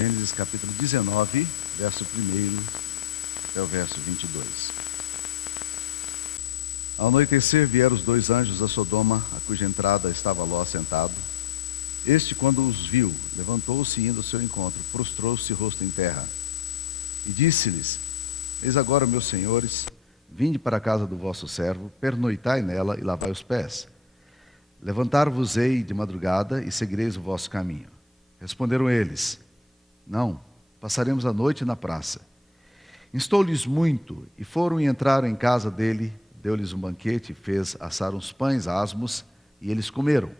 Gênesis capítulo 19, verso 1 até o verso 22. Ao anoitecer vieram os dois anjos a Sodoma, a cuja entrada estava Ló sentado. Este, quando os viu, levantou-se e indo ao seu encontro, prostrou-se rosto em terra. E disse-lhes: Eis agora, meus senhores, vinde para a casa do vosso servo, pernoitai nela e lavai os pés. Levantar-vos-ei de madrugada e seguireis o vosso caminho. Responderam eles: Não, passaremos a noite na praça. Instou-lhes muito, e foram e entraram em casa dele, deu-lhes um banquete, fez assar uns pães asmos, e eles comeram.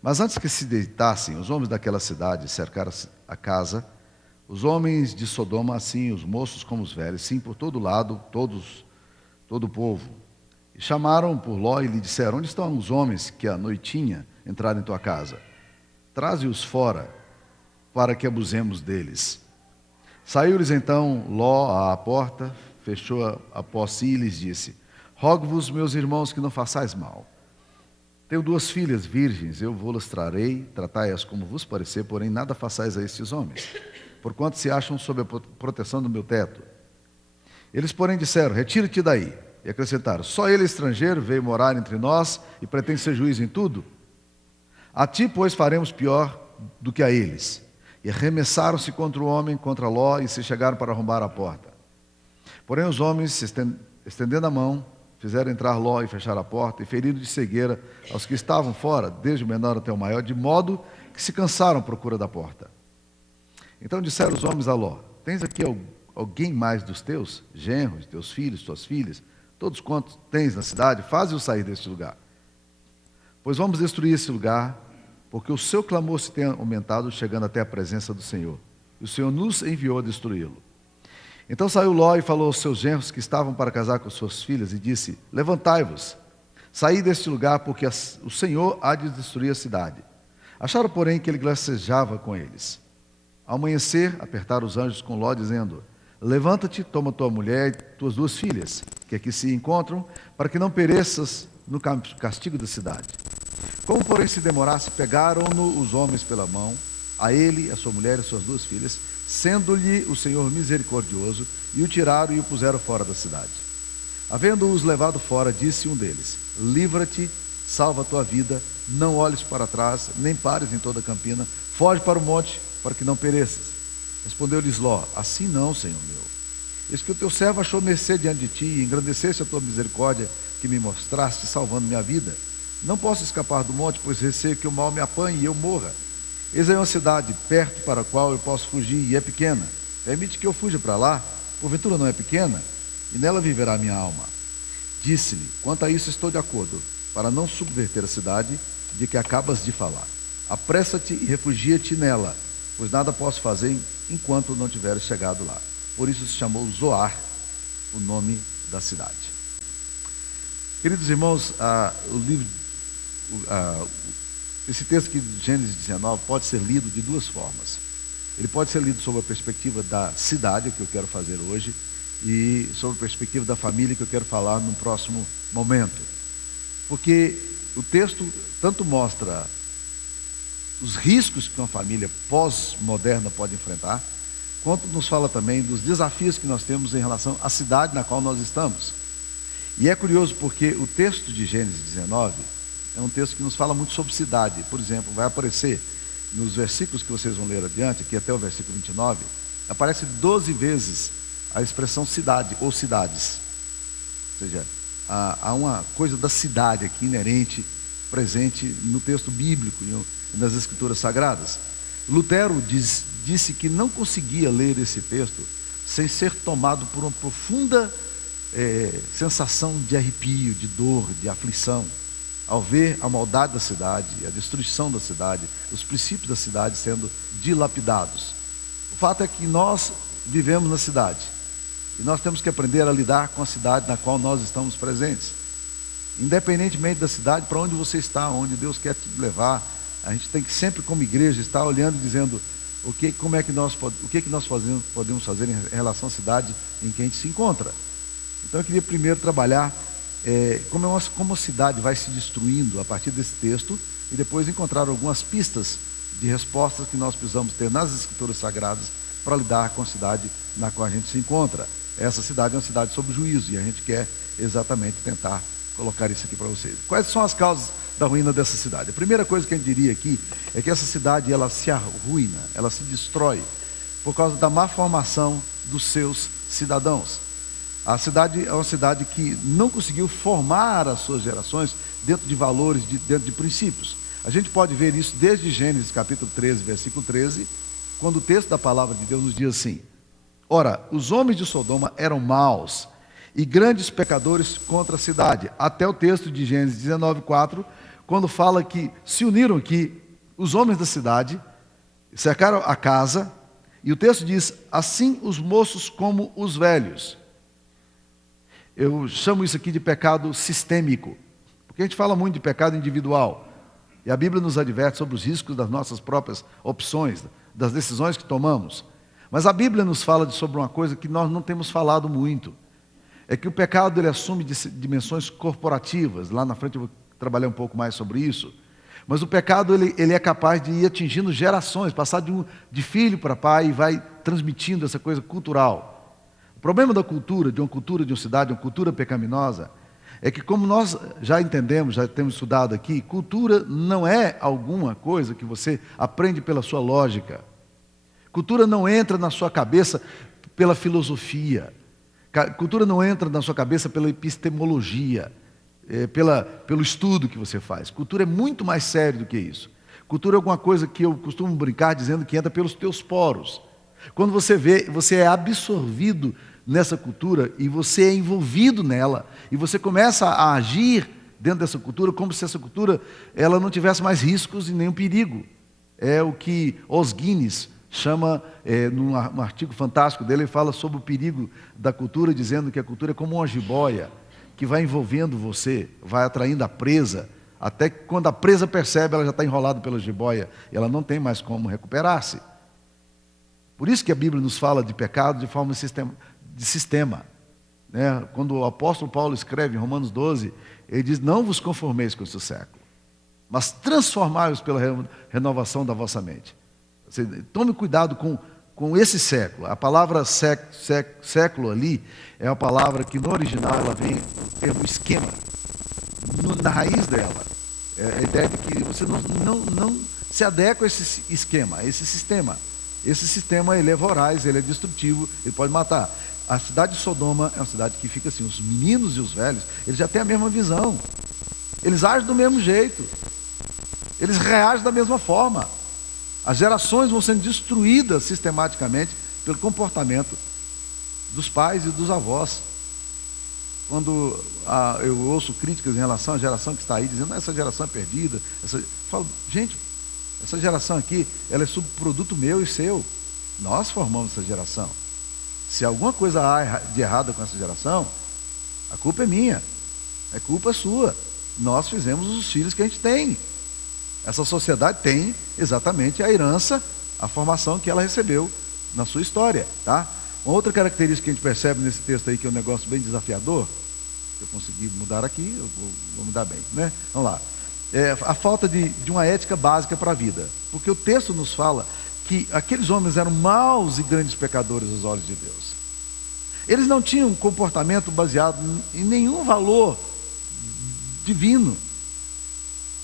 Mas antes que se deitassem, os homens daquela cidade cercaram a casa, os homens de Sodoma, assim, os moços como os velhos, sim, por todo lado, todo o povo. E chamaram por Ló e lhe disseram: Onde estão os homens que à noitinha entraram em tua casa? Traze-os fora, para que abusemos deles. Saiu-lhes então Ló à porta, fechou após si e lhes disse: Rogo-vos, meus irmãos, que não façais mal. Tenho duas filhas virgens, eu vou-las trarei, tratai-as como vos parecer, porém nada façais a estes homens, porquanto se acham sob a proteção do meu teto. Eles, porém, disseram: Retira-te daí. E acrescentaram: Só ele, estrangeiro, veio morar entre nós e pretende ser juiz em tudo? A ti, pois, faremos pior do que a eles. E arremessaram-se contra o homem, contra Ló, e se chegaram para arrombar a porta. Porém os homens, estendendo a mão, fizeram entrar Ló e fechar a porta, e feriram de cegueira aos que estavam fora, desde o menor até o maior, de modo que se cansaram à procura da porta. Então disseram os homens a Ló: Tens aqui alguém mais dos teus, genros, teus filhos, tuas filhas, todos quantos tens na cidade? Faze-os sair deste lugar. Pois vamos destruir esse lugar, porque o seu clamor se tem aumentado, chegando até a presença do Senhor. E o Senhor nos enviou a destruí-lo. Então saiu Ló e falou aos seus genros que estavam para casar com suas filhas, e disse: Levantai-vos, saí deste lugar, porque o Senhor há de destruir a cidade. Acharam, porém, que ele gracejava com eles. Ao amanhecer, apertaram os anjos com Ló, dizendo: Levanta-te, toma tua mulher e tuas duas filhas, que aqui se encontram, para que não pereças no castigo da cidade. Como, porém, se demorasse, pegaram-no os homens pela mão, a ele, a sua mulher e suas duas filhas, sendo-lhe o Senhor misericordioso, e o tiraram e o puseram fora da cidade. Havendo-os levado fora, disse um deles: Livra-te, salva a tua vida, não olhes para trás, nem pares em toda a campina, foge para o monte, para que não pereças. Respondeu-lhes Ló: Assim não, Senhor meu. Eis que o teu servo achou mercê diante de ti, e engrandeceste a tua misericórdia, que me mostraste, salvando minha vida. Não posso escapar do monte, pois receio que o mal me apanhe e eu morra. Eis aí uma cidade perto para a qual eu posso fugir, e é pequena. Permite que eu fuja para lá, porventura não é pequena, e nela viverá minha alma. Disse-lhe: Quanto a isso estou de acordo, para não subverter a cidade de que acabas de falar. Apressa-te e refugia-te nela, pois nada posso fazer enquanto não tiveres chegado lá. Por isso se chamou Zoar, o nome da cidade. Queridos irmãos, esse texto aqui de Gênesis 19 pode ser lido de duas formas. Ele pode ser lido sob a perspectiva da cidade, que eu quero fazer hoje, e sob a perspectiva da família, que eu quero falar no próximo momento. Porque o texto tanto mostra os riscos que uma família pós-moderna pode enfrentar, quanto nos fala também dos desafios que nós temos em relação à cidade na qual nós estamos. E é curioso porque o texto de Gênesis 19 é um texto que nos fala muito sobre cidade. Por exemplo, vai aparecer nos versículos que vocês vão ler adiante, aqui até o versículo 29, aparece 12 vezes a expressão cidade ou cidades. Ou seja, há uma coisa da cidade aqui inerente, presente no texto bíblico e nas escrituras sagradas. Lutero disse que não conseguia ler esse texto sem ser tomado por uma profunda sensação de arrepio, de dor, de aflição, ao ver a maldade da cidade, a destruição da cidade, os princípios da cidade sendo dilapidados. O fato é que nós vivemos na cidade, e nós temos que aprender a lidar com a cidade na qual nós estamos presentes. Independentemente da cidade, para onde você está, onde Deus quer te levar, a gente tem que sempre, como igreja, estar olhando e dizendo o que nós podemos fazer em relação à cidade em que a gente se encontra. Então eu queria primeiro trabalhar como a cidade vai se destruindo a partir desse texto, e depois encontrar algumas pistas de respostas que nós precisamos ter nas Escrituras Sagradas para lidar com a cidade na qual a gente se encontra. Essa cidade é uma cidade sob juízo, e a gente quer exatamente tentar colocar isso aqui para vocês. Quais são as causas da ruína dessa cidade? A primeira coisa que a gente diria aqui é que essa cidade, ela se arruína, ela se destrói por causa da má formação dos seus cidadãos. A cidade é uma cidade que não conseguiu formar as suas gerações dentro de valores, dentro de princípios. A gente pode ver isso desde Gênesis capítulo 13, versículo 13, quando o texto da palavra de Deus nos diz assim: ora, os homens de Sodoma eram maus e grandes pecadores contra a cidade. Até o texto de Gênesis 19:4, quando fala que se uniram aqui os homens da cidade, cercaram a casa, e o texto diz, assim os moços como os velhos. Eu chamo isso aqui de pecado sistêmico, porque a gente fala muito de pecado individual, e a Bíblia nos adverte sobre os riscos das nossas próprias opções, das decisões que tomamos. Mas a Bíblia nos fala sobre uma coisa que nós não temos falado muito, é que o pecado ele assume dimensões corporativas. Lá na frente eu vou trabalhar um pouco mais sobre isso. Mas o pecado ele é capaz de ir atingindo gerações, passar de filho para pai e vai transmitindo essa coisa cultural. O problema da cultura, de uma cidade, uma cultura pecaminosa, é que, como nós já entendemos, já temos estudado aqui, cultura não é alguma coisa que você aprende pela sua lógica. Cultura não entra na sua cabeça pela filosofia. Cultura não entra na sua cabeça pela epistemologia, pelo estudo que você faz. Cultura é muito mais sério do que isso. Cultura é alguma coisa que eu costumo brincar dizendo que entra pelos teus poros. Quando você vê, você é absorvido nessa cultura e você é envolvido nela e você começa a agir dentro dessa cultura como se essa cultura ela não tivesse mais riscos e nenhum perigo. É o que Os Guinness chama, num artigo fantástico dele, ele fala sobre o perigo da cultura, dizendo que a cultura é como uma jiboia que vai envolvendo você, vai atraindo a presa, até que quando a presa percebe, ela já está enrolada pela jiboia e ela não tem mais como recuperar-se. Por isso que a Bíblia nos fala de pecado de forma de sistema, né? Quando o apóstolo Paulo escreve em Romanos 12, ele diz, não vos conformeis com esse século, mas transformai-vos pela renovação da vossa mente. Você, tome cuidado com esse século. A palavra século ali é uma palavra que no original ela vem do termo esquema. Na raiz dela, é a ideia de que você não se adequa a esse esquema, a esse sistema. Esse sistema ele é voraz, ele é destrutivo, ele pode matar. A cidade de Sodoma é uma cidade que fica assim, os meninos e os velhos, eles já têm a mesma visão. Eles agem do mesmo jeito. Eles reagem da mesma forma. As gerações vão sendo destruídas sistematicamente pelo comportamento dos pais e dos avós. Quando eu ouço críticas em relação à geração que está aí, dizendo, essa geração é perdida, eu falo, gente, essa geração aqui, ela é subproduto meu e seu. Nós formamos essa geração. Se alguma coisa há de errado com essa geração, a culpa é minha, a culpa é sua. Nós fizemos os filhos que a gente tem. Essa sociedade tem exatamente a herança, a formação que ela recebeu na sua história, tá? Uma outra característica que a gente percebe nesse texto aí, que é um negócio bem desafiador, se eu conseguir mudar aqui, eu vou mudar bem, né? Vamos lá. A falta de uma ética básica para a vida. Porque o texto nos fala que aqueles homens eram maus e grandes pecadores aos olhos de Deus. Eles não tinham um comportamento baseado em nenhum valor divino.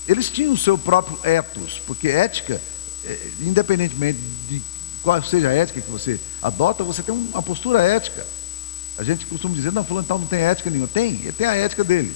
Eles tinham o seu próprio ethos, porque ética, independentemente de qual seja a ética que você adota, você tem uma postura ética. A gente costuma dizer, não, fulano então não tem ética nenhuma. Ele tem a ética dele.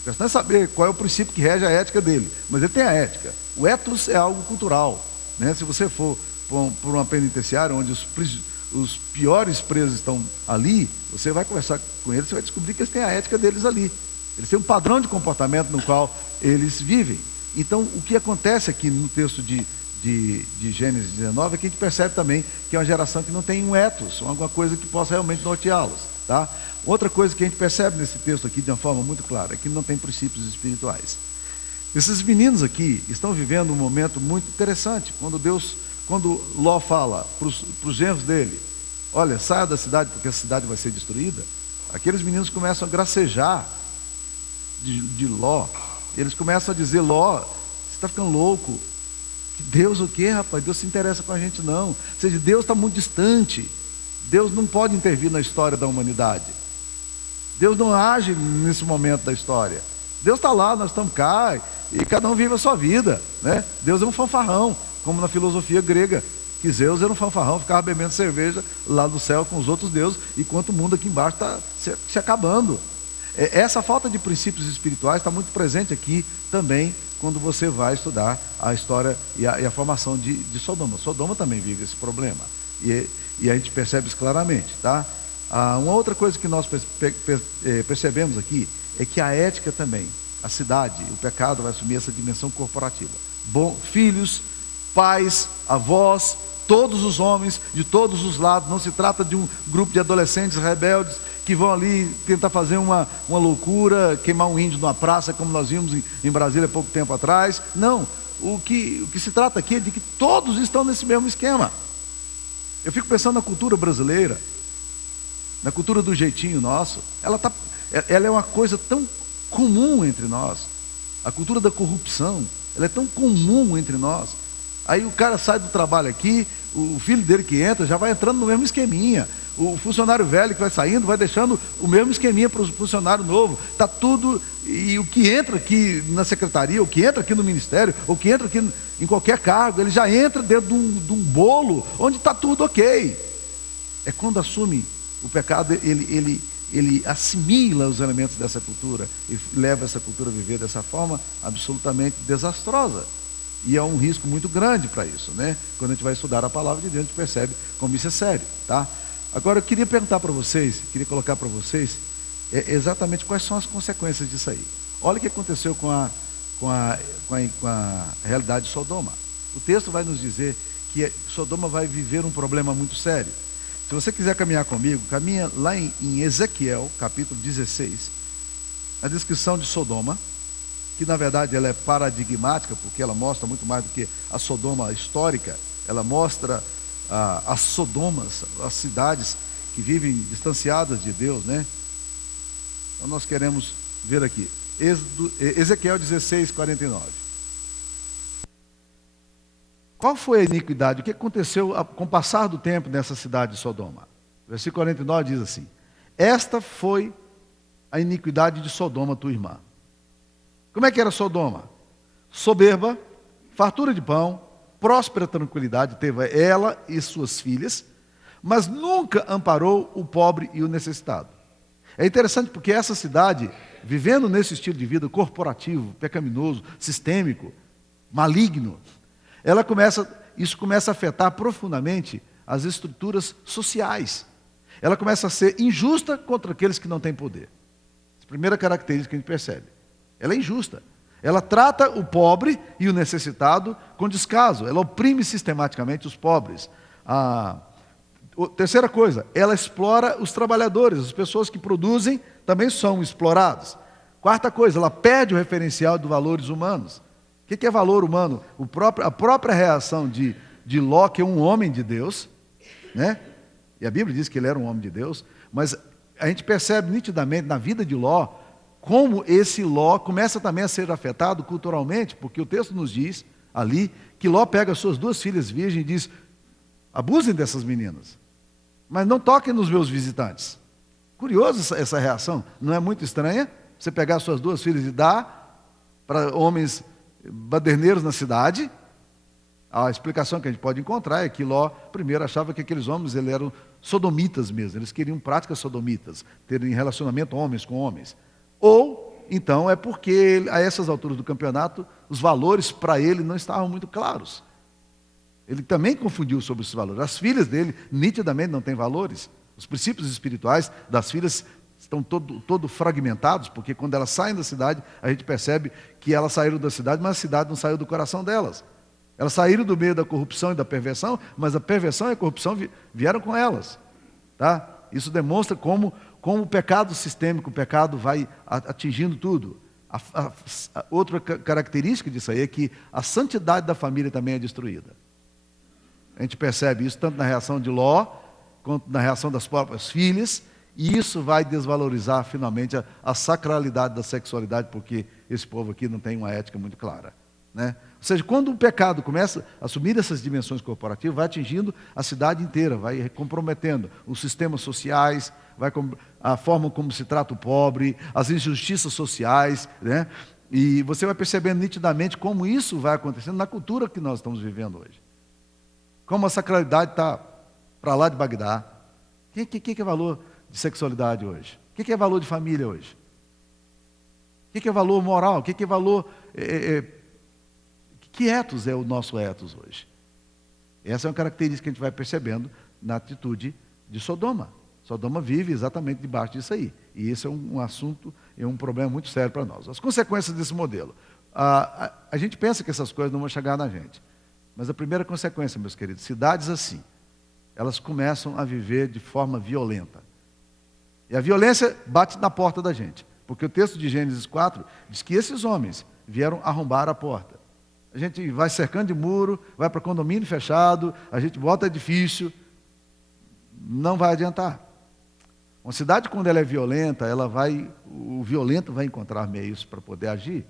A questão é saber qual é o princípio que rege a ética dele, mas ele tem a ética. O ethos é algo cultural, né? Se você for por uma penitenciária onde os piores presos estão ali, você vai conversar com eles, você vai descobrir que eles têm a ética deles ali. Eles têm um padrão de comportamento no qual eles vivem. Então, o que acontece aqui no texto de Gênesis 19 é que a gente percebe também que é uma geração que não tem um ethos, alguma coisa que possa realmente norteá-los, tá? Outra coisa que a gente percebe nesse texto aqui de uma forma muito clara é que não tem princípios espirituais. Esses meninos aqui estão vivendo um momento muito interessante, quando Ló fala para os genros dele, olha, saia da cidade porque a cidade vai ser destruída. Aqueles meninos começam a gracejar de Ló. Eles começam a dizer, Ló, você está ficando louco, Deus o quê, rapaz? Deus se interessa com a gente não. Ou seja, Deus está muito distante. Deus não pode intervir na história da humanidade. Deus não age nesse momento da história. Deus está lá, nós estamos cá, e cada um vive a sua vida, né? Deus é um fanfarrão, como na filosofia grega, que Zeus era um fanfarrão, ficava bebendo cerveja lá do céu com os outros deuses, enquanto o mundo aqui embaixo está se acabando. Essa falta de princípios espirituais está muito presente aqui também, quando você vai estudar a história e a formação de Sodoma. Sodoma também vive esse problema, e a gente percebe isso claramente, tá? Uma outra coisa que nós percebemos aqui é que a ética também, a cidade, o pecado vai assumir essa dimensão corporativa. Filhos, pais, avós, todos os homens, de todos os lados. Não se trata de um grupo de adolescentes rebeldes que vão ali tentar fazer uma loucura, queimar um índio numa praça, como nós vimos em Brasília há pouco tempo atrás. Não, o que se trata aqui é de que todos estão nesse mesmo esquema. Eu fico pensando na cultura brasileira, na cultura do jeitinho nosso. Ela é uma coisa tão comum entre nós. A cultura da corrupção, ela é tão comum entre nós. Aí o cara sai do trabalho aqui, o filho dele que entra já vai entrando no mesmo esqueminha. O funcionário velho que vai saindo vai deixando o mesmo esqueminha para o funcionário novo. Está tudo, e o que entra aqui na secretaria, o que entra aqui no ministério, o que entra aqui em qualquer cargo, ele já entra dentro de um bolo onde está tudo ok. É quando assume o pecado, ele assimila os elementos dessa cultura e leva essa cultura a viver dessa forma absolutamente desastrosa. E é um risco muito grande para isso, né? Quando a gente vai estudar a palavra de Deus, a gente percebe como isso é sério, tá? Agora eu queria perguntar para vocês, queria colocar para vocês exatamente quais são as consequências disso aí. Olha o que aconteceu com a realidade de Sodoma. O texto vai nos dizer que Sodoma vai viver um problema muito sério. Se você quiser caminhar comigo, caminha lá em Ezequiel, capítulo 16, a descrição de Sodoma, que na verdade ela é paradigmática, porque ela mostra muito mais do que a Sodoma histórica. Ela mostra as Sodomas, as cidades que vivem distanciadas de Deus, né? Então nós queremos ver aqui, Ezequiel 16, 49. Qual foi a iniquidade? O que aconteceu com o passar do tempo nessa cidade de Sodoma? Versículo 49 diz assim: esta foi a iniquidade de Sodoma, tua irmã. Como é que era Sodoma? Soberba, fartura de pão, próspera tranquilidade teve ela e suas filhas, mas nunca amparou o pobre e o necessitado. É interessante porque essa cidade, vivendo nesse estilo de vida corporativo, pecaminoso, sistêmico, maligno, isso começa a afetar profundamente as estruturas sociais. Ela começa a ser injusta contra aqueles que não têm poder. Essa é a primeira característica que a gente percebe. Ela é injusta. Ela trata o pobre e o necessitado com descaso. Ela oprime sistematicamente os pobres. Terceira coisa, ela explora os trabalhadores. As pessoas que produzem também são exploradas. Quarta coisa, ela perde o referencial de valores humanos. O que é valor humano? A própria reação de Ló, que é um homem de Deus, né? E a Bíblia diz que ele era um homem de Deus, mas a gente percebe nitidamente na vida de Ló, como esse Ló começa também a ser afetado culturalmente, porque o texto nos diz ali que Ló pega as suas duas filhas virgens e diz: abusem dessas meninas, mas não toquem nos meus visitantes. Curioso essa reação, não é muito estranha? Você pegar as suas duas filhas e dar para homens baderneiros na cidade. A explicação que a gente pode encontrar é que Ló primeiro achava que aqueles homens eram sodomitas mesmo, eles queriam práticas sodomitas, terem relacionamento homens com homens. Ou, então, é porque a essas alturas do campeonato, os valores para ele não estavam muito claros. Ele também confundiu sobre esses valores. As filhas dele, nitidamente, não têm valores. Os princípios espirituais das filhas estão todo fragmentados, porque quando elas saem da cidade, a gente percebe que elas saíram da cidade, mas a cidade não saiu do coração delas. Elas saíram do meio da corrupção e da perversão, mas a perversão e a corrupção vieram com elas. Tá? Isso demonstra como o pecado sistêmico, o pecado vai atingindo tudo. Outra característica disso aí é que a santidade da família também é destruída. A gente percebe isso tanto na reação de Ló, quanto na reação das próprias filhas, e isso vai desvalorizar finalmente a sacralidade da sexualidade, porque esse povo aqui não tem uma ética muito clara. né? Ou seja, quando o pecado começa a assumir essas dimensões corporativas, vai atingindo a cidade inteira, vai comprometendo os sistemas sociais, a forma como se trata o pobre, as injustiças sociais, né? E você vai percebendo nitidamente como isso vai acontecendo na cultura que nós estamos vivendo hoje. Como a sacralidade está para lá de Bagdá. O que é valor de sexualidade hoje? O que é valor de família hoje? O que é valor moral? O que é valor... Que ethos é o nosso ethos hoje? Essa é uma característica que a gente vai percebendo na atitude de Sodoma. Sodoma vive exatamente debaixo disso aí. E esse é um assunto, é um problema muito sério para nós. As consequências desse modelo. A gente pensa que essas coisas não vão chegar na gente. Mas a primeira consequência, meus queridos, cidades assim, elas começam a viver de forma violenta. E a violência bate na porta da gente. Porque o texto de Gênesis 4 diz que esses homens vieram arrombar a porta. A gente vai cercando de muro, vai para condomínio fechado, a gente bota edifício, não vai adiantar. Uma cidade, quando ela é violenta, o violento vai encontrar meios para poder agir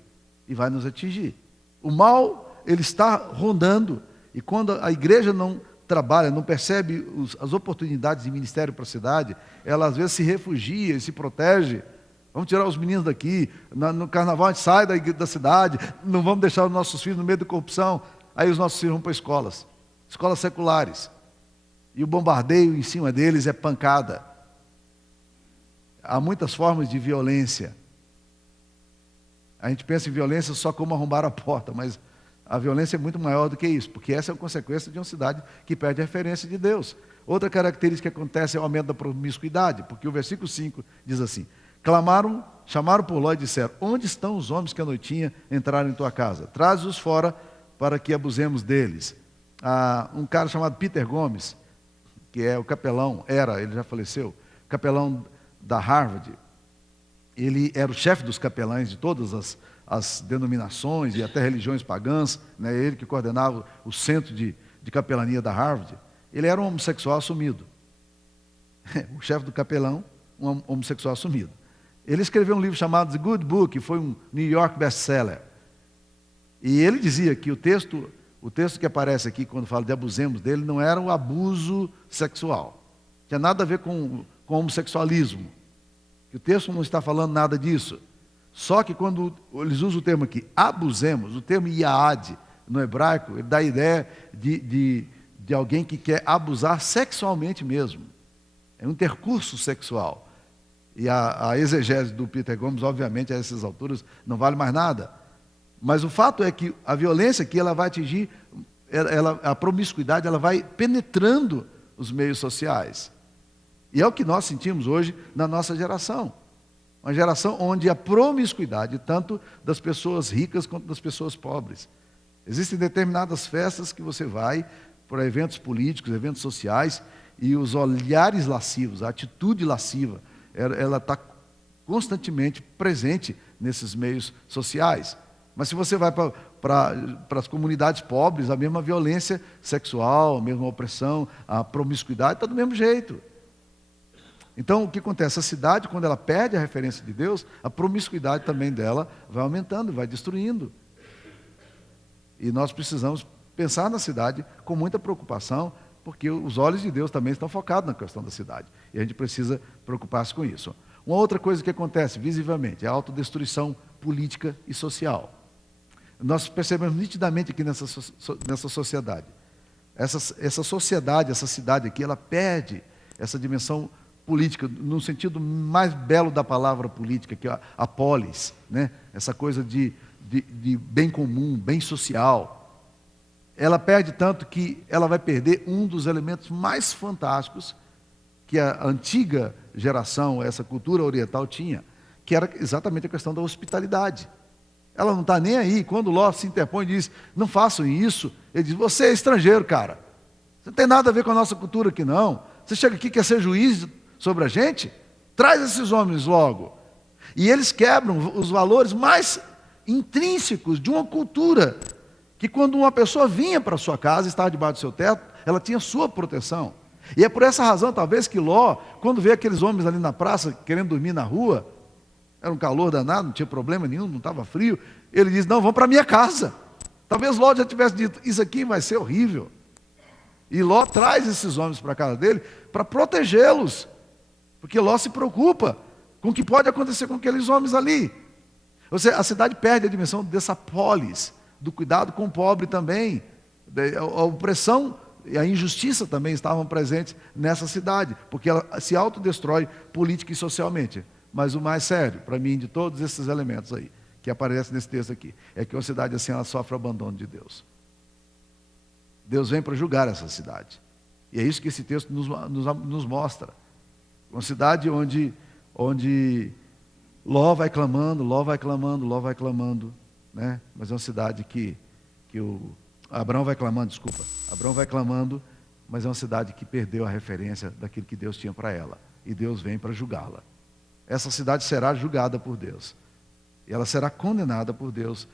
e vai nos atingir. O mal, ele está rondando, e quando a igreja não trabalha, não percebe as oportunidades de ministério para a cidade, ela às vezes se refugia e se protege. Vamos tirar os meninos daqui, no carnaval a gente sai da cidade, não vamos deixar os nossos filhos no meio da corrupção. Aí os nossos filhos vão para escolas seculares. E o bombardeio em cima deles é pancada. Há muitas formas de violência. A gente pensa em violência só como arrombar a porta, mas a violência é muito maior do que isso, porque essa é a consequência de uma cidade que perde a referência de Deus. Outra característica que acontece é o aumento da promiscuidade, porque o versículo 5 diz assim: clamaram, chamaram por Ló e disseram: onde estão os homens que à noitinha entraram em tua casa? Traze-os fora para que abusemos deles. Um cara chamado Peter Gomes, que é o capelão, ele já faleceu, capelão da Harvard, ele era o chefe dos capelães de todas as denominações e até religiões pagãs, né? Ele que coordenava o centro de capelania da Harvard. Ele era um homossexual assumido. O chefe do capelão, um homossexual assumido. Ele escreveu um livro chamado The Good Book, que foi um New York best-seller. E ele dizia que o texto que aparece aqui, quando fala de abusemos dele, não era um abuso sexual. Não tinha nada a ver com homossexualismo. Que o texto não está falando nada disso. Só que quando eles usam o termo aqui, abusemos, o termo iaad, no hebraico, ele dá a ideia de alguém que quer abusar sexualmente mesmo. É um intercurso sexual. E a exegese do Peter Gomes, obviamente, a essas alturas, não vale mais nada. Mas o fato é que a violência aqui, ela vai atingir, a promiscuidade, ela vai penetrando os meios sociais. E é o que nós sentimos hoje na nossa geração. Uma geração onde a promiscuidade, tanto das pessoas ricas quanto das pessoas pobres. Existem determinadas festas que você vai, para eventos políticos, eventos sociais, e os olhares lascivos, a atitude lasciva, ela está constantemente presente nesses meios sociais. Mas se você vai para as comunidades pobres, a mesma violência sexual, a mesma opressão, a promiscuidade, está do mesmo jeito. Então, o que acontece? A cidade, quando ela perde a referência de Deus, a promiscuidade também dela vai aumentando, vai destruindo. E nós precisamos pensar na cidade com muita preocupação, porque os olhos de Deus também estão focados na questão da cidade. E a gente precisa preocupar-se com isso. Uma outra coisa que acontece visivelmente é a autodestruição política e social. Nós percebemos nitidamente aqui nessa sociedade. Essa sociedade, essa cidade aqui, ela perde essa dimensão política, no sentido mais belo da palavra política, que é a polis, né? Essa coisa de bem comum, bem social. Ela perde tanto que ela vai perder um dos elementos mais fantásticos que a antiga geração, essa cultura oriental tinha, que era exatamente a questão da hospitalidade. Ela não está nem aí. Quando Ló se interpõe e diz: não façam isso, ele diz: você é estrangeiro, cara. Você não tem nada a ver com a nossa cultura aqui, não. Você chega aqui e quer ser juiz sobre a gente? Traz esses homens logo. E eles quebram os valores mais intrínsecos de uma cultura, que quando uma pessoa vinha para a sua casa, estava debaixo do seu teto, ela tinha sua proteção. E é por essa razão, talvez, que Ló, quando vê aqueles homens ali na praça, querendo dormir na rua, era um calor danado, não tinha problema nenhum, não estava frio, ele diz: não, vão para a minha casa. Talvez Ló já tivesse dito, isso aqui vai ser horrível. E Ló traz esses homens para a casa dele para protegê-los. Porque Ló se preocupa com o que pode acontecer com aqueles homens ali. Ou seja, a cidade perde a dimensão dessa polis, do cuidado com o pobre também. A opressão e a injustiça também estavam presentes nessa cidade, porque ela se autodestrói política e socialmente. Mas o mais sério, para mim, de todos esses elementos aí, que aparecem nesse texto aqui, é que uma cidade assim, ela sofre o abandono de Deus. Deus vem para julgar essa cidade. E é isso que esse texto nos mostra. Uma cidade onde Ló vai clamando, Ló vai clamando, Ló vai clamando, né? Mas é uma cidade que Abraão vai clamando, Abraão vai clamando, mas é uma cidade que perdeu a referência daquilo que Deus tinha para ela. E Deus vem para julgá-la. Essa cidade será julgada por Deus. E ela será condenada por Deus,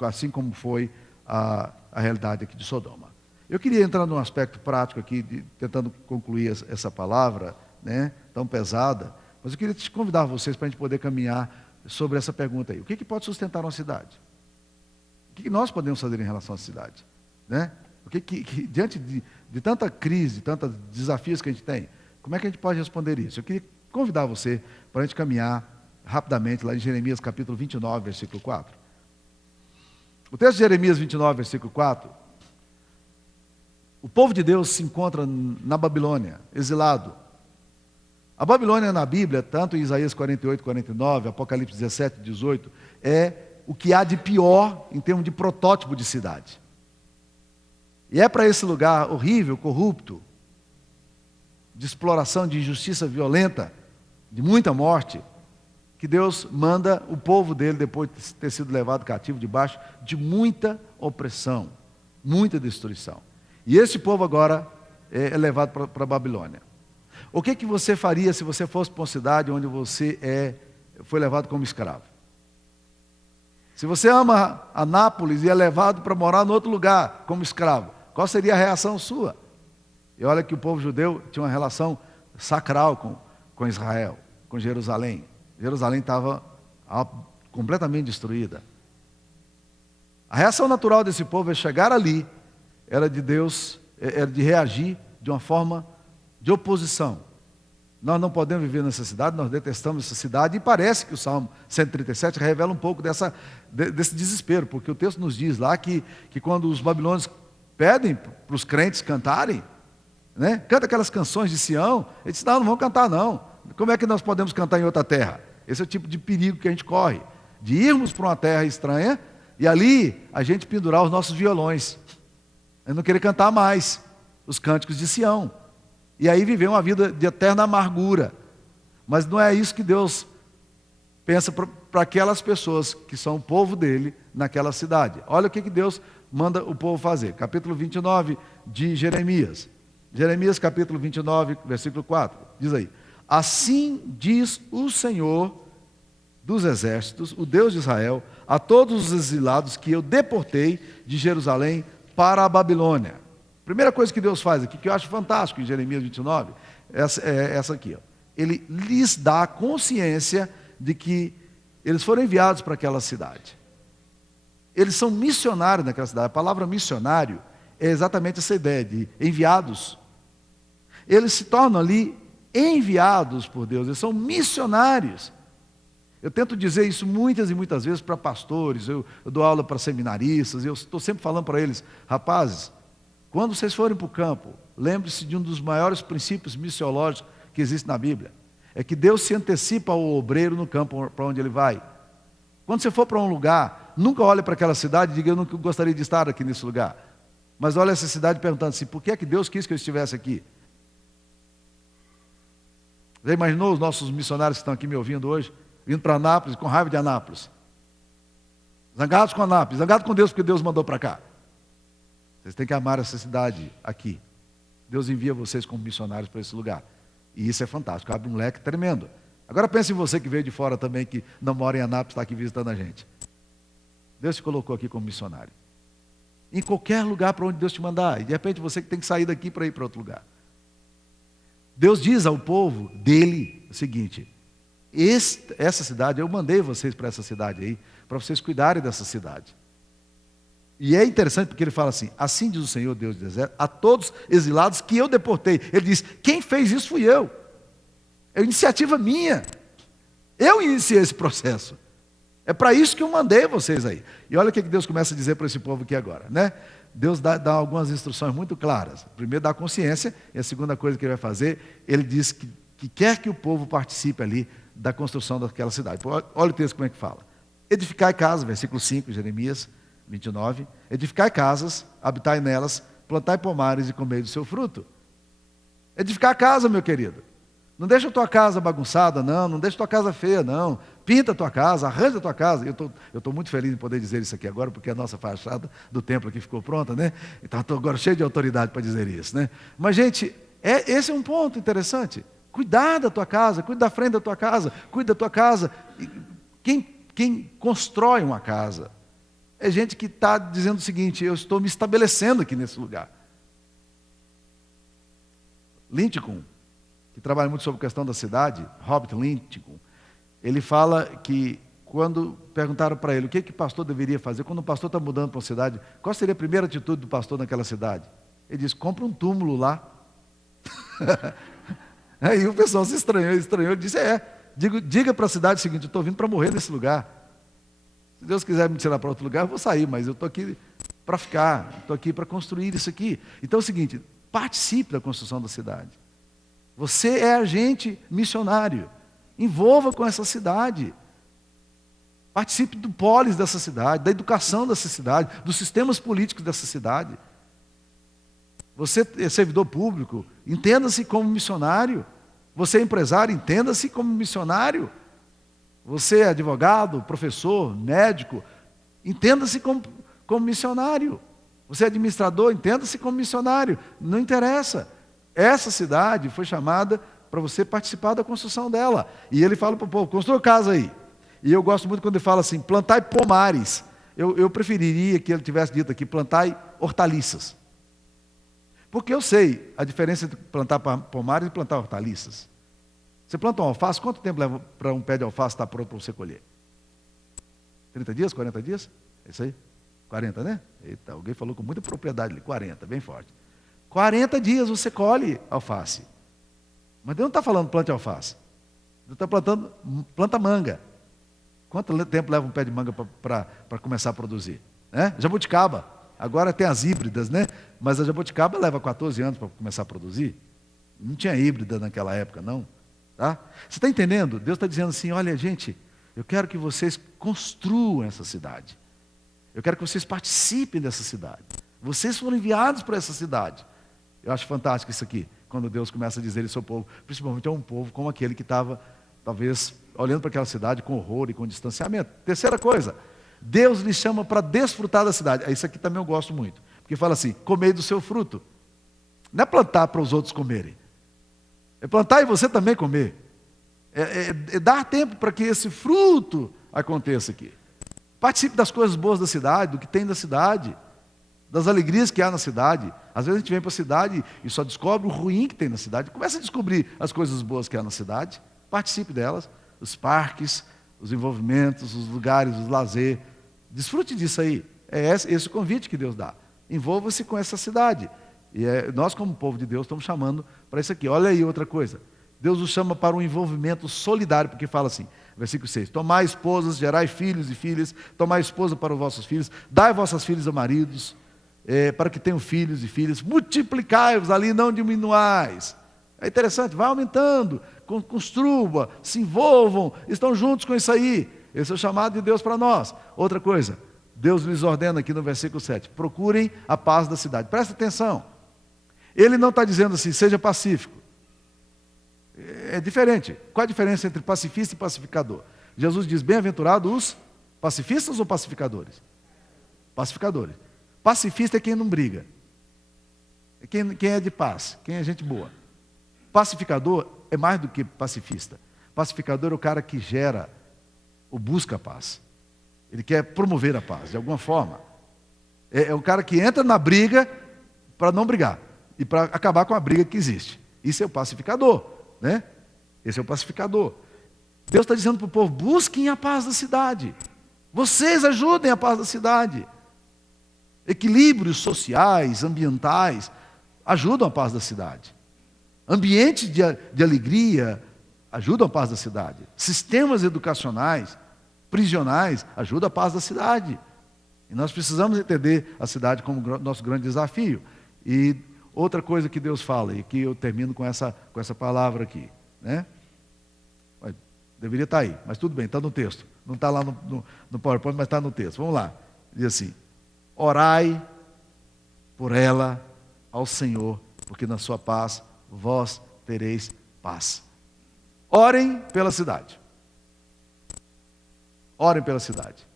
assim como foi a realidade aqui de Sodoma. Eu queria entrar num aspecto prático aqui, tentando concluir essa palavra, né, tão pesada, mas eu queria te convidar vocês para a gente poder caminhar sobre essa pergunta aí. O que pode sustentar uma cidade? O que nós podemos fazer em relação à cidade? Né? Diante de tanta crise, de tantos desafios que a gente tem, como é que a gente pode responder isso? Eu queria convidar você para a gente caminhar rapidamente lá em Jeremias capítulo 29, versículo 4. O texto de Jeremias 29, versículo 4, o povo de Deus se encontra na Babilônia, exilado. A Babilônia na Bíblia, tanto em Isaías 48, 49, Apocalipse 17, 18, é o que há de pior em termos de protótipo de cidade. E é para esse lugar horrível, corrupto, de exploração, de injustiça violenta, de muita morte, que Deus manda o povo dele, depois de ter sido levado cativo debaixo de muita opressão, muita destruição. E esse povo agora é levado para a Babilônia. O que você faria se você fosse para uma cidade onde você foi levado como escravo? Se você ama Anápolis e é levado para morar em outro lugar como escravo, qual seria a reação sua? E olha que o povo judeu tinha uma relação sacral com Israel, com Jerusalém. Jerusalém estava completamente destruída. A reação natural desse povo é chegar ali, era de Deus, era de reagir de uma forma de oposição. Nós não podemos viver nessa cidade, nós detestamos essa cidade, e parece que o Salmo 137 revela um pouco desse desespero, porque o texto nos diz lá que quando os babilônios pedem para os crentes cantarem, né, canta aquelas canções de Sião, eles dizem, não vão cantar não. Como é que nós podemos cantar em outra terra? Esse é o tipo de perigo que a gente corre, de irmos para uma terra estranha, e ali a gente pendurar os nossos violões, e não querer cantar mais os cânticos de Sião. E aí viver uma vida de eterna amargura. Mas não é isso que Deus pensa para aquelas pessoas que são o povo dele naquela cidade. Olha o que Deus manda o povo fazer. Capítulo 29 de Jeremias. Jeremias capítulo 29, versículo 4. Diz aí. Assim diz o Senhor dos exércitos, o Deus de Israel, a todos os exilados que eu deportei de Jerusalém para a Babilônia. Primeira coisa que Deus faz aqui, que eu acho fantástico em Jeremias 29, é essa aqui. Ó. Ele lhes dá consciência de que eles foram enviados para aquela cidade. Eles são missionários naquela cidade. A palavra missionário é exatamente essa ideia de enviados. Eles se tornam ali enviados por Deus, eles são missionários. Eu tento dizer isso muitas e muitas vezes para pastores, eu dou aula para seminaristas, eu estou sempre falando para eles, rapazes, quando vocês forem para o campo, lembre-se de um dos maiores princípios missiológicos que existe na Bíblia. É que Deus se antecipa ao obreiro no campo para onde ele vai. Quando você for para um lugar, nunca olhe para aquela cidade e diga, eu não gostaria de estar aqui nesse lugar. Mas olhe essa cidade perguntando assim, por que é que Deus quis que eu estivesse aqui? Já imaginou os nossos missionários que estão aqui me ouvindo hoje, vindo para Anápolis, com raiva de Anápolis? Zangados com Anápolis, zangados com Deus porque Deus mandou para cá. Vocês têm que amar essa cidade aqui. Deus envia vocês como missionários para esse lugar. E isso é fantástico, abre um leque tremendo. Agora pense em você que veio de fora também, que não mora em Anápolis, está aqui visitando a gente. Deus te colocou aqui como missionário. Em qualquer lugar para onde Deus te mandar. E de repente você que tem que sair daqui para ir para outro lugar. Deus diz ao povo dele o seguinte, essa cidade, eu mandei vocês para essa cidade aí, para vocês cuidarem dessa cidade. E é interessante porque ele fala assim: assim diz o Senhor, Deus do deserto, a todos exilados que eu deportei. Ele diz: quem fez isso fui eu. É iniciativa minha. Eu iniciei esse processo. É para isso que eu mandei vocês aí. E olha o que Deus começa a dizer para esse povo aqui agora, né? Deus dá algumas instruções muito claras. Primeiro, dá consciência. E a segunda coisa que ele vai fazer, ele diz que quer que o povo participe ali da construção daquela cidade. Olha o texto como é que fala. Edificai casas, versículo 5, Jeremias 29. Edificai casas, habitai nelas, plantai pomares e comei do seu fruto. Edificar a casa, meu querido. Não deixa a tua casa bagunçada, não deixa a tua casa feia, não. Pinta a tua casa, arranja a tua casa. Eu estou muito feliz em poder dizer isso aqui agora, porque a nossa fachada do templo aqui ficou pronta, né? Então estou agora cheio de autoridade para dizer isso, né? Mas, gente, esse é um ponto interessante. Cuidar da tua casa, cuida da frente da tua casa, cuida da tua casa. Quem constrói uma casa é gente que está dizendo o seguinte: eu estou me estabelecendo aqui nesse lugar. Lincoln, que trabalha muito sobre a questão da cidade, Robert Lincoln, ele fala que quando perguntaram para ele o que o pastor deveria fazer, quando o pastor está mudando para uma cidade, qual seria a primeira atitude do pastor naquela cidade? Ele disse: compra um túmulo lá. Aí o pessoal se estranhou e disse: diga para a cidade o seguinte: eu estou vindo para morrer nesse lugar. Se Deus quiser me tirar para outro lugar, eu vou sair, mas eu estou aqui para ficar, estou aqui para construir isso aqui. Então é o seguinte: participe da construção da cidade. Você é agente missionário. Envolva com essa cidade. Participe do polis dessa cidade, da educação dessa cidade, dos sistemas políticos dessa cidade. Você é servidor público, entenda-se como missionário. Você é empresário, entenda-se como missionário. Você é advogado, professor, médico, entenda-se como missionário. Você é administrador, entenda-se como missionário. Não interessa. Essa cidade foi chamada para você participar da construção dela. E ele fala para o povo: construa casa aí. E eu gosto muito quando ele fala assim: plantai pomares. Eu preferiria que ele tivesse dito aqui: plantai hortaliças. Porque eu sei a diferença entre plantar pomares e plantar hortaliças. Você planta uma alface, quanto tempo leva para um pé de alface estar pronto para você colher? 30 dias, 40 dias? É isso aí? 40, né? Eita, alguém falou com muita propriedade ali, 40, bem forte. 40 dias você colhe alface. Mas Deus não está falando plante alface. Deus está planta manga. Quanto tempo leva um pé de manga para começar a produzir? Jabuticaba. Agora tem as híbridas, né? Mas a jabuticaba leva 14 anos para começar a produzir. Não tinha híbrida naquela época, não. Tá? Você está entendendo? Deus está dizendo assim: olha, gente, eu quero que vocês construam essa cidade. Eu quero que vocês participem dessa cidade. Vocês foram enviados para essa cidade. Eu acho fantástico isso aqui, quando Deus começa a dizer isso ao povo, principalmente a um povo como aquele que estava, talvez, olhando para aquela cidade com horror e com distanciamento. Terceira coisa, Deus lhe chama para desfrutar da cidade. Isso aqui também eu gosto muito, porque fala assim: comei do seu fruto. Não é plantar para os outros comerem, é plantar e você também comer. É dar tempo para que esse fruto aconteça aqui. Participe das coisas boas da cidade, do que tem da cidade, das alegrias que há na cidade. Às vezes a gente vem para a cidade e só descobre o ruim que tem na cidade. Começa a descobrir as coisas boas que há na cidade. Participe delas, os parques, os envolvimentos, os lugares, os lazer. Desfrute disso aí. É esse o convite que Deus dá. Envolva-se com essa cidade. E nós, como povo de Deus, estamos chamando para isso aqui. Olha aí outra coisa. Deus nos chama para um envolvimento solidário, porque fala assim, versículo 6, tomai esposas, gerai filhos e filhas, tomai esposa para os vossos filhos, dai vossas filhas a maridos, para que tenham filhos e filhas, multiplicai-vos ali, não diminuais. É interessante, vai aumentando, construa, se envolvam, estão juntos com isso aí. Esse é o chamado de Deus para nós. Outra coisa, Deus lhes ordena aqui no versículo 7, procurem a paz da cidade. Presta atenção, Ele não está dizendo assim, seja pacífico. É diferente. Qual a diferença entre pacifista e pacificador? Jesus diz, bem-aventurados os pacifistas ou pacificadores? Pacificadores. Pacifista é quem não briga. É quem é de paz, quem é gente boa. Pacificador é mais do que pacifista. Pacificador é o cara que gera ou busca a paz. Ele quer promover a paz, de alguma forma. É o cara que entra na briga para não brigar e para acabar com a briga que existe. Isso é o pacificador. Né? Esse é o pacificador. Deus está dizendo para o povo, busquem a paz da cidade. Vocês ajudem a paz da cidade. Equilíbrios sociais, ambientais, ajudam a paz da cidade. Ambientes de alegria ajudam a paz da cidade. Sistemas educacionais, prisionais, ajudam a paz da cidade. E nós precisamos entender a cidade como nosso grande desafio. E outra coisa que Deus fala, e que eu termino com essa palavra aqui, né? Deveria estar aí, mas tudo bem, está no texto. Não está lá no PowerPoint, mas está no texto. Vamos lá. Diz assim: orai por ela ao Senhor, porque na sua paz vós tereis paz. Orem pela cidade. Orem pela cidade.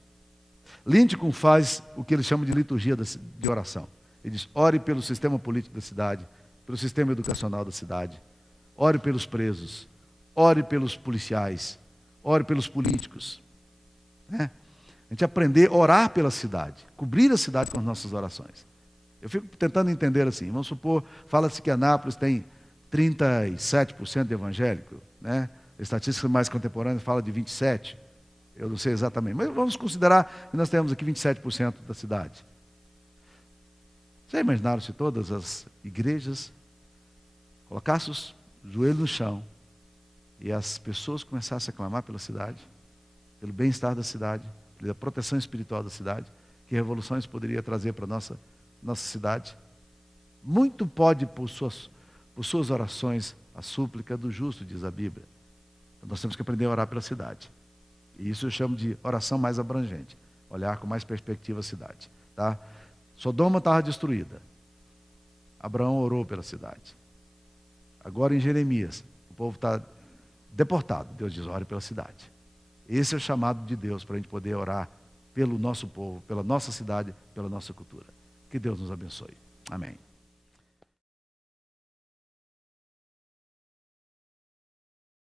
Lincoln faz o que ele chama de liturgia de oração. Ele diz: ore pelo sistema político da cidade, pelo sistema educacional da cidade, ore pelos presos, ore pelos policiais, ore pelos políticos. Né? A gente aprender a orar pela cidade, cobrir a cidade com as nossas orações. Eu fico tentando entender assim, vamos supor, fala-se que Anápolis tem 37% de evangélico, né? A estatística mais contemporânea fala de 27%, eu não sei exatamente, mas vamos considerar que nós temos aqui 27% da cidade. Já imaginaram se todas as igrejas colocassem os joelhos no chão e as pessoas começassem a clamar pela cidade, pelo bem-estar da cidade, pela proteção espiritual da cidade, que revoluções poderia trazer para a nossa cidade? Muito pode, por suas orações, a súplica do justo, diz a Bíblia. Então, nós temos que aprender a orar pela cidade. E isso eu chamo de oração mais abrangente, olhar com mais perspectiva a cidade. Tá? Sodoma estava destruída. Abraão orou pela cidade. Agora em Jeremias, o povo está deportado. Deus diz: ore pela cidade. Esse é o chamado de Deus para a gente poder orar pelo nosso povo, pela nossa cidade, pela nossa cultura. Que Deus nos abençoe. Amém.